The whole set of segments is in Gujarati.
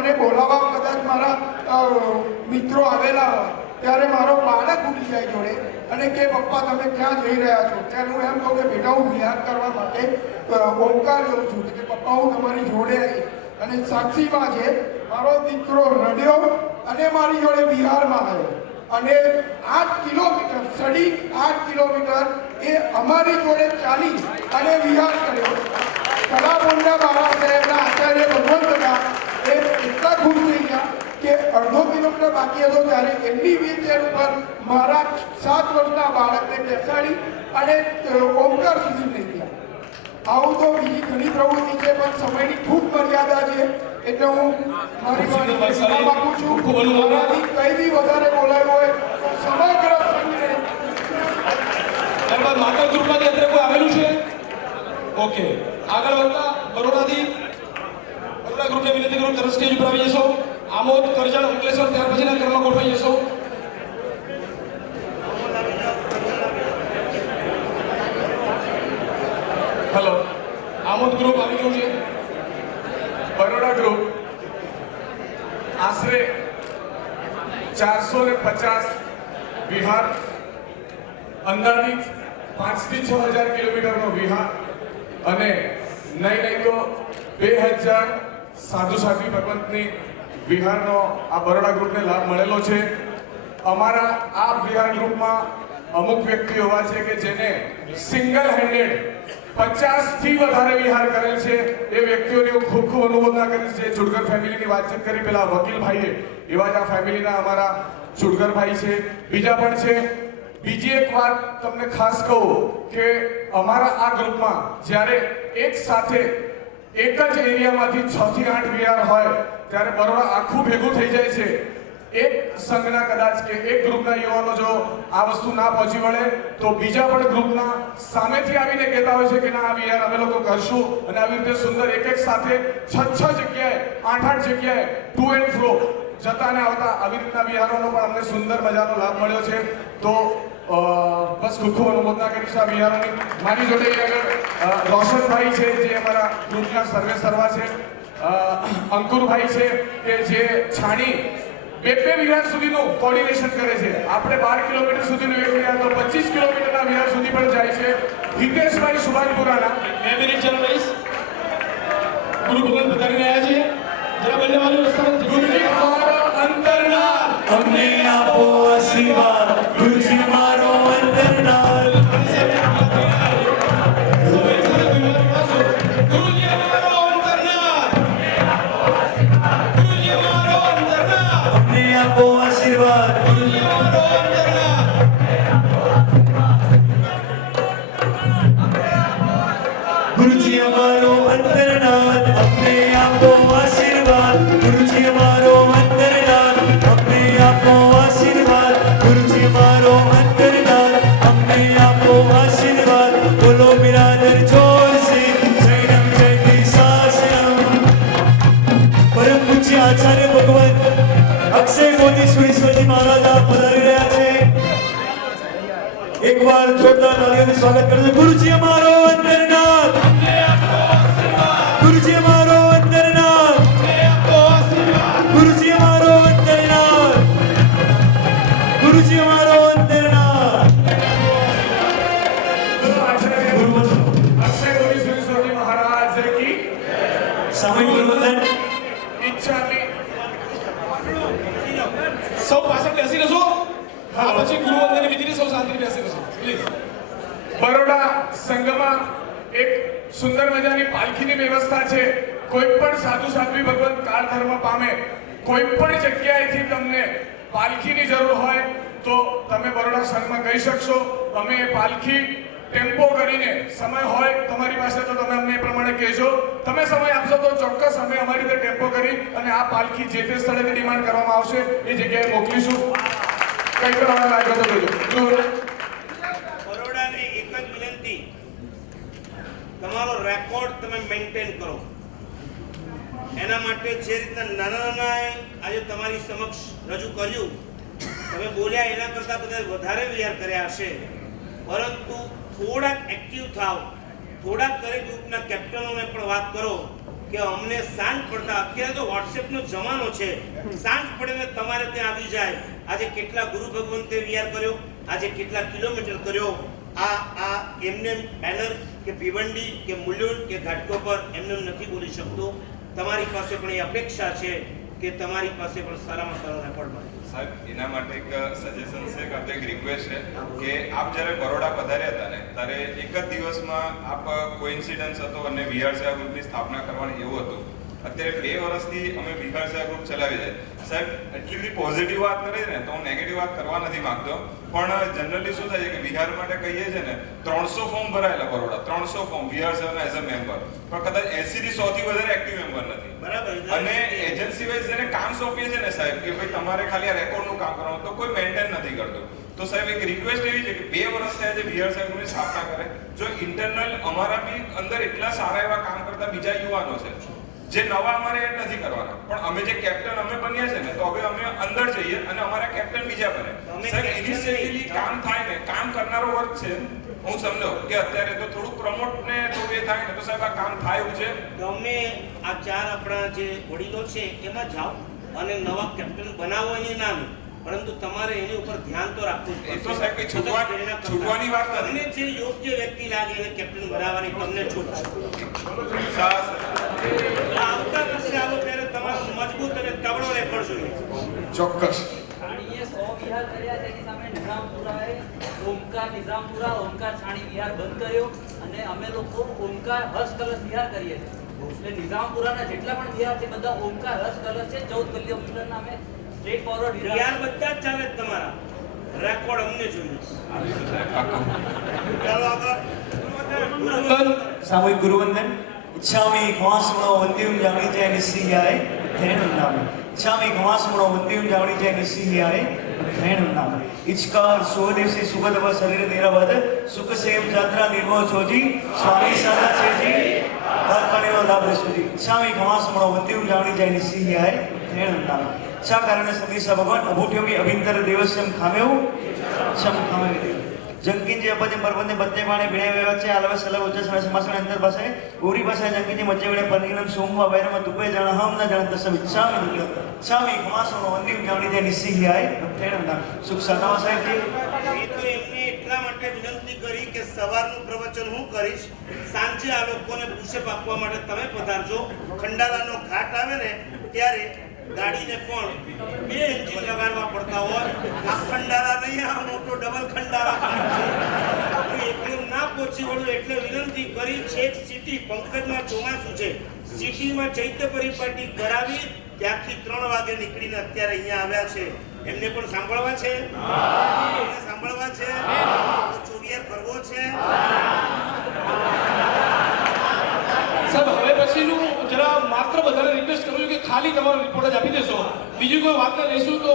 મને બોલાવવા કદાચ મારા મિત્રો આવેલા હોય ત્યારે મારો બાળક ઉઠી જાય જોડે અને કે પપ્પા તમે ક્યાં જઈ રહ્યા છો, ત્યારે હું એમ કહું કે બેટા હું વિહાર કરવા માટે ઓમકાર જાઉં છું, કે પપ્પા હું તમારી જોડે આવી. અને સાક્ષીમાં છે મારો દીકરો રડ્યો અને મારી જોડે વિહારમાં આવ્યો અને 8 કિલોમીટર સડી 8 કિલોમીટર એ અમારી જોડે ચાલી અને વિહાર કર્યો. કલાપોંડા બાબા સાહેબના આચાર્ય ભગવંતના એ એટલા ખુશ થઈ ગયા કે અડધો કિલોમીટર બાકી હતો ત્યારે એમની વ્હીલચેર ઉપર મારા 7 વર્ષના બાળકને બેસાડી અને ઓમકાર સુધી લઈ ગયા. આવું તો બીજી ઘણી પ્રવૃત્તિ છે પણ સમયની ખૂબ મર્યાદા છે એટલે હું મારી વાત આપું છું. મારાથી કંઈ બી વધારે બોલાયું હોય તો સમગ્ર સંઘને માતા ગ્રુપમાંથી અત્યારે કોઈ આવેલું છે? ઓકે, આગળ વધતા બરોડા ગ્રુપને વિનંતી કરું તરત સ્ટેજ ઉપર આવી જશો. આમોદ, કરજણ, અંકલેશ્વર ત્યાર પછીના ક્રમમાં ગોઠવાઈ જશો. હેલો, આમોદ ગ્રુપ આવી ગયું છે. બરોડા ગ્રુપ આશરે 450 વિહાર, અંદાજિત 5 થી 6000 કિલોમીટરનો વિહાર અને નહીં તો 2000 સાધુ સાધ્વી ભગવંતની વિહારનો આ બરોડા ગ્રુપને લાભ મળેલો છે. અમારા આ વિહાર ગ્રુપમાં અમુક વ્યક્તિઓ એવા છે કે જેને સિંગલ હેન્ડેડ 50 થી વધારે વિહાર કરેલ છે. એ વ્યક્તિઓને હું ખૂબ ખૂબ અનુમોદના કરીશ. જે ચુડગર ફેમિલીની વાતચીત કરી પેલા વકીલ ભાઈએ, એવા જ આ ફેમિલીના અમારા ચુડગરભાઈ છે, બીજા પણ છે. બીજી એક વાત તમને ખાસ કહું કે અમારા આ ગ્રુપમાં જ્યારે એક સાથે એક જ એરિયામાંથી 6 થી 8 વિહાર હોય ત્યારે બરોડા આખું ભેગું થઈ જાય છે. એક સંઘના કદાચ કે એક ગ્રુપના યુવાનો જો આ વસ્તુ ના પહોંચી વળે તો બીજા પણ ગ્રુપના સામેથી આવીને કહેતા હોય છે કે ના આ વિહાર અમે લોકો કરશું અને આવી રીતે સુંદર એક સાથે 6 જગ્યાએ 8 જગ્યાએ ટુ એન્ડ ફ્રો જતા ને આવતા આવી રીતના વિહારોનો પણ અમને સુંદર મજાનો લાભ મળ્યો છે. તો બસ ખૂબ ખૂબ અનુમોદના કરીશ આ વિહારોની. મારી જોડે આગળ રોશનભાઈ છે જે અમારા ગ્રુપના સર્વે સર્વા છે, અંકુરભાઈ છે કે જે છાણી 2 વિહાર સુધીનું કોર્ડિનેશન કરે છે. આપણે 12 કિલોમીટર સુધીનું એક વિહાર તો 25 કિલોમીટરના વિહાર સુધી પણ જાય છે. હિતેશભાઈ સુભાનપુરાના 2 મિનિટ ચાલો રહીશ. ગુરુ ભગવાન પધારીને આવ્યા છે. જરા બંને બાજુ રસ્તા ગુરુજી મારો અંતરનાથ અમને આપો આશીર્વાદ, ગુરુજી મારો અંતરનાથ. અમને આપો આશીર્વાદ, ગુરુજી મારો અંતરનાથ. ગુરુજી અમારો અંતરનાથ, અમને આપો આશીર્વાદ, ગુરુજી અમારો અંતરનાથ, અમને આપો આશીર્વાદ, ગુરુજી અમારો અંતરનાથ, અમને આપો આશીર્વાદ. બોલો બિરાદર જોર સે જૈનમ જયતી શાસનમ. પરમ પૂજ્ય આચાર્ય ભગવંત અક્ષય મોદી સુરેશ્વરજી મહારાજ આ પધારી રહ્યા છે. એકવાર જોરદાર તાળીઓથી સ્વાગત કરજો. ગુરુજી અમારો અંતરનાથ, ગુરુજી અમારો અંતરનાથ, ગુરુજી અમારો અંતરનાથ, ગુરુજી અમારો અંતરનાથ. અક્ષય મોદી સુરેશ્વરજી મહારાજ કી સામૂહિક ગુરુવંદન. ઈચ્છાથી સૌ પાછળ બેસી રહેશો. હા, પછી ગુરુવંદનની વિધિને સૌ શાંતિથી બેસી રહેશો પ્લીઝ. બરોડા સંઘમાં એક સુંદર મજાની પાલખીની વ્યવસ્થા છે. કોઈ પણ સાધુ સાધ્વી ભગવંત કાળ ધર્મ પામે, કોઈ પણ જગ્યાએથી તમને પાલખીની જરૂર હોય તો તમે બરોડા સંઘમાં કહી શકશો. અમે પાલખી ટેમ્પો કરીને સમય હોય તમારી પાસે તો તમે અમને એ પ્રમાણે કહેજો. તમે સમય આપશો તો ચોક્કસ અમે અમારી રીતે ટેમ્પો કરી અને આ પાલખી જે તે સ્થળેથી ડિમાન્ડ કરવામાં આવશે એ જગ્યાએ મોકલીશું. કઈ પણ લાગ્યો તો કહેજો. બરોડાને એક જ વિનંતી, તમારો રેકોર્ડ તમે મેન્ટેન કરો. એના માટે જે રીતના નાના આજે તમારી સમક્ષ રજૂ કર્યું, તમે બોલ્યા એના કરતાં બધા વધારે વિહાર કર્યા હશે, પરંતુ થોડાક એક્ટિવ થાવ, થોડાક દરેક ગ્રુપના કેપ્ટનોને પણ વાત કરો કે અમને સાંજ પડતા, અત્યારે તો વોટ્સએપનો જમાનો છે, સાંજ પડે ને તમારે ત્યાં આવી જાય. આજે કેટલા ગુરુ ભગવંતે વિહાર કર્યો, આજે કેટલા કિલોમીટર કર્યો. આ એમને બેનર કે ભિવંડી કે મુલુંડ કે ઘાટકોપર એમને નથી બોલી શકતો. તમારી પાસે પણ એ અપેક્ષા છે કે તમારી પાસે પણ સારામાં સારો રેકોર્ડ મળે. સાહેબ, એના માટે એક સજેશન છે કે આપણે એક રિક્વેસ્ટ છે કે આપ જ્યારે બરોડા પધાર્યા હતા ને ત્યારે એક જ દિવસમાં આપ કોઇન્સિડન્સ હતો અને વિહાર સેવા ગ્રુપની સ્થાપના કરવાની એવું હતું. અત્યારે 2 વર્ષથી અમે વિહાર સેવા ગ્રુપ ચલાવી છે. સાહેબ, એટલી બધી પોઝિટિવ વાત કરે ને તો હું નેગેટિવ વાત કરવા નથી માંગતો, પણ જનરલી શું થાય છે કે વિહાર માટે કહીએ છીએ ને 300 ફોર્મ ભરાયેલા બરોડા, 300 ફોર્મ વિહાર સેવાના એઝ અ મેમ્બર, પણ કદાચ 80 થી 100 થી વધારે એક્ટિવ મેમ્બર નથી. બરાબર. અને એજન્સી વાઇઝ જેને કામ સોંપીએ છે ને સાહેબ કે ભાઈ તમારે ખાલી આ રેકોર્ડનું કામ કરવાનું, તો કોઈ મેન્ટેન નથી કરતું. તો સાહેબ એક રિક્વેસ્ટ એવી છે કે 2 વર્ષ થયા છે વિહાર સેવા ગ્રુપની સ્થાપના કરે. જો ઇન્ટરનલ અમારા બી અંદર એટલા સારા એવા કામ કરતા બીજા યુવાનો છે જે નવા અમારે એડ નથી કરવાના, પણ અમે જે કેપ્ટન અમે બન્યા છે ને તો હવે અમે અંદર જઈએ અને અમારા કેપ્ટન બીજા બને. સાહેબ, ઇનિશિયલી કામ થાય ને, કામ કરનારો વર્ગ છે. હું સમજો કે અત્યારે તો થોડુંક પ્રમોટ ને થોડું એ થાય ને તો સાહેબ આ કામ થાય એવું છે. તમે આ 4 આપણા જે વડીલો છે એમાં જાઓ અને નવા કેપ્ટન બનાવો એની નામ, પરંતુ તમારે એની ઉપર ધ્યાન તો રાખવું જ એ તો સાહેબ કઈ છૂટવાની વાત નથી. તમને જે યોગ્ય વ્યક્તિ લાગે એને કેપ્ટન બનાવવાની તમને છૂટ છે. આવતા વર્ષે આવો ત્યારે તમારો મજબૂત અને તગડો રેકોર્ડ જોઈએ. ચોક્કસ. છાણીએ 100 વિહાર કર્યા છે, એની સામે નિઝામપુરાએ નિઝામપુરા ઓમકાર છાણી વિહાર બંધ કર્યો અને અમે લોકો ઓમકાર હર્ષ કલશ વિહાર કરીએ છીએ. એટલે નિઝામપુરાના જેટલા પણ વિહાર છે બધા ઓમકાર હર્ષ કલશ છે. 14 કિલોમીટરના અમે સ્ટ્રેટ ફોરવર્ડ વિહાર બધા જ ચાલે જ તમારા રેકોર્ડ અમને જોઈએ. ચાલો આગળ. સામૂહિક ગુરુવંદન. इच्छामि घमासमणो वन्दिं जावणी जय निसियाय धेनु नाम. इच्छामि घमासमणो वन्दिं जावणी जय निसियाय धेनु नाम. इचकार स्वदेशी सुगत व शरीर निरवध सुख सेव यात्रा निर्मो छोजी स्वामी सदा छेजी बातपाणीनो लाभ सुजी. इच्छामि घमासमणो वन्दिं जावणी जय निसियाय धेनु नाम. इच्छा कारण संदेशा भगवान अभूठ्योमी अभिंतर देवस्यम खामेव सम खामेव जंकिन जे अपजे मरबंदे बत्ते माने बिणे वेवचे आलवे सलव उच्च समय समासन अंतर भाषे ओरी भाषा जंकिन जे मज्जे वेळे परिणम सोमवा वैरम दुपे जण हम न जण तस इच्छामि दुक्ल इच्छामि घमासनो वंदिम जावणी जे निसिहाय तेण नाम सुख सनावा साहेब जी. એ તો એમને એટલા માટે વિનંતી કરી કે સવારનું પ્રવચન હું કરીશ, સાંજે આ લોકોને પુષપ આપવા માટે તમે પધારજો. ખંડાલાનો ઘાટ આવે ને ત્યારે ગાડીને પણ 2 એન્જિન લગાડવા પડતા હોય. આ ખંડાલા નહીં, આ મોટો ડબલ ખંડાલા ઘાટ છે. હું એકલું ના પહોંચી વળું એટલે વિનંતી કરી. છેક સિટી પંકજમાં ચોમાસું છે, સિટીમાં ચૈત્ય પરિપાટી કરાવી ત્યાંથી 3 વાગે નીકળીને અત્યારે અહીંયા આવ્યા છે. એમને પણ સાંભળવા છે, એમને સાંભળવા છે, ચોરિયાર કરવો છે. સાહેબ, હવે પછીનું જરા માત્ર બધાને રિક્વેસ્ટ કરું છું કે ખાલી તમારો રિપોર્ટ જ આપી દેશો. બીજી કોઈ વાત ન લઈશું તો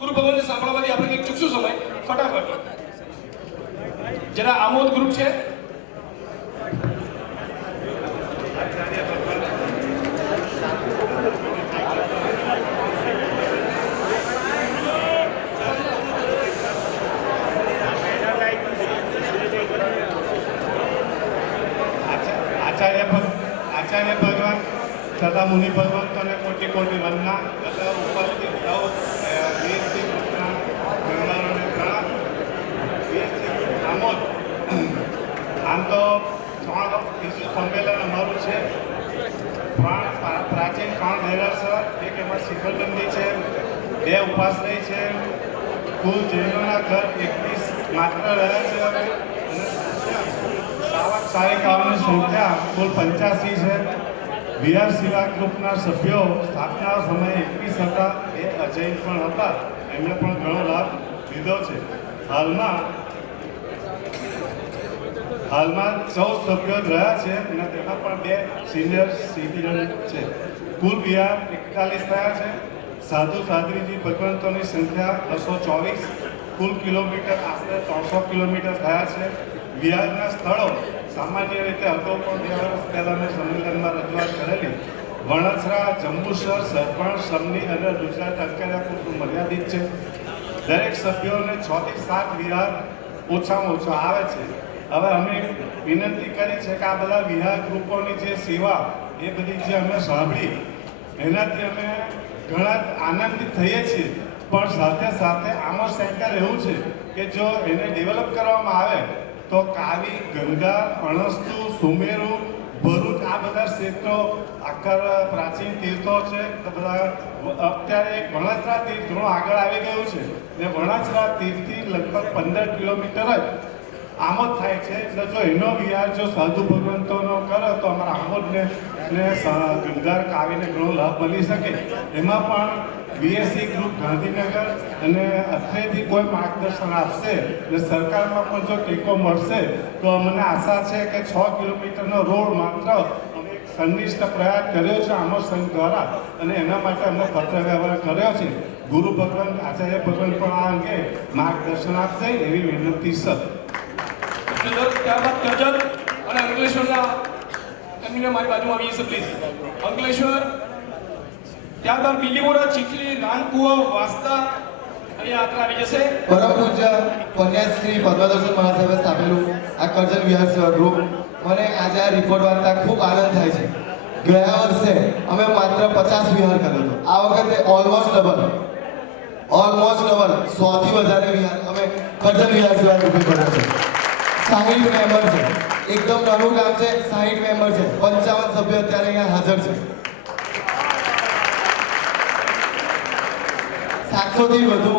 ગુરુ ભગવાનને સાંભળવાથી આપણે કંઈક ચૂકશું સમય. ફટાફટ જરા આમોદ ગ્રુપ છે. આચાર્ય ભગવાન તથા મુનિ ભગવંતોને કોટી કોટી વંદના તથા ઉપસ્થિત સૌ વીરસિંહ મહેમાનોને પ્રણામ. વીરસિંહ આમોદ આમ તો 3 સંમેલન અમારું છે. પ્રાચીન 3 દેરાસર, એક એમાં શિખરબંધી છે, 2 ઉપાશ્રય છે, કુલ જૈનોના ઘર 21 માત્ર રહ્યા છે. હવે સારિકાઓની સંખ્યા કુલ 85 છે. વિહાર સેવા ગ્રુપના સભ્યો સ્થાપના સમયે 21 હતા. એ અજૈન પણ હતા, એમણે પણ ઘણો લાભ લીધો છે. હાલમાં 14 સભ્યો રહ્યા છે અને તેમાં પણ 2 સિનિયર સિટીઝન છે. કુલ વિહાર 41 થયા છે. સાધુ સાધ્વીજી ભગવંતોની સંખ્યા 224. કુલ કિલોમીટર આશરે 300 કિલોમીટર થયા છે. વિહારના સ્થળો સામાન્ય રીતે અગાઉ પણ 2 વર્ષ પહેલાં મેં સંમેલનમાં રજૂઆત કરેલી. વણસરા, જંબુસર, સરપણ, સમની અને ગુજરાત અટકાર્યા પૂરતું મર્યાદિત છે. દરેક સભ્યોને 6 થી 7 વિહાર ઓછામાં ઓછા આવે છે. હવે અમે વિનંતી કરી છે કે આ બધા વિહાર ગ્રુપોની જે સેવા એ બધી જે અમે સાંભળી એનાથી અમે ઘણા આનંદિત થઈએ છીએ. પણ સાથે સાથે આમર સેન્ટર એવું છે કે જો એને ડેવલપ કરવામાં આવે તો કાવી, ગંગા, અણસ્તુ, સુમેરુ, ભરૂચ આ બધા ક્ષેત્રો આખા પ્રાચીન તીર્થો છે તો બધા અત્યારે વણાચરા તીર્થ ઘણું આગળ આવી ગયું છે ને વણાચરા તીર્થથી લગભગ 15 કિલોમીટર જ આમોદ થાય છે. એટલે જો એનો વિહાર જો સાધુ ભગવંતોનો કરો તો અમારા આમોદને ગંગાર કાવીને ઘણો લાભ મળી શકે. એમાં પણ બીએસસી ગ્રુપ ગાંધીનગર અને અત્રેથી કોઈ માર્ગદર્શન આપશે અને સરકારમાં પણ જો ટેકો મળશે તો અમને આશા છે કે 6 કિલોમીટરનો રોડ માત્ર અમે એક સંનિષ્ઠ પ્રયાસ કર્યો છે આમર સંઘ દ્વારા અને એના માટે અમે પત્ર વ્યવહાર કર્યો છે. ગુરુ ભગવંત, આચાર્ય ભગવંત પણ આ અંગે માર્ગદર્શન આપશે એવી વિનંતી છે. ત્યારબાદ કરજણ અને અંકલેશ્વરના એમની મારી બાજુમાં આવીએ છે પ્લીઝ. અંકલેશ્વર, ત્યારબાદ બીલીમોરા, ચીખલી, રાનકુવા, વાંસદા અહીંયા આગળ આવી જશે. પરમ પૂજ્ય કન્યાશ્રી પદ્મદર્શન મહાસાહેબે સ્થાપેલું આ કરજણ વિહાર સેવા ગ્રુપ, મને આજે આ રિપોર્ટ વાંચતા ખૂબ આનંદ થાય છે. ગયા વર્ષે અમે માત્ર 50 વિહાર કર્યો હતો, આ વખતે ઓલમોસ્ટ ડબલ 100થી વધારે વિહાર અમે કરજણ વિહાર સેવા ગ્રુપે કર્યો છે. 60 મેમ્બર છે, એકદમ નાનું કામ છે. 60 મેમ્બર છે, 55 સભ્યો અત્યારે અહીંયા હાજર છે. 700થી વધુ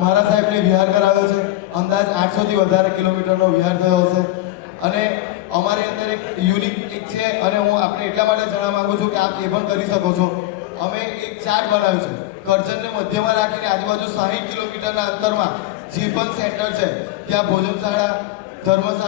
મારા સાહેબને વિહાર કરાવ્યો છે. અંદાજ 800થી વધારે કિલોમીટરનો વિહાર થયો હશે. અને અમારી અંદર એક યુનિક એક છે અને હું આપણે એટલા માટે જણાવવા માંગુ છું કે આપ એ પણ કરી શકો છો. અમે એક ચાર્ટ બનાવ્યું છે, કરજણને મધ્યમાં રાખીને આજુબાજુ 60 કિલોમીટરના અંતરમાં જે પણ સેન્ટર છે ત્યાં ભોજનશાળા, ધર્મશાળા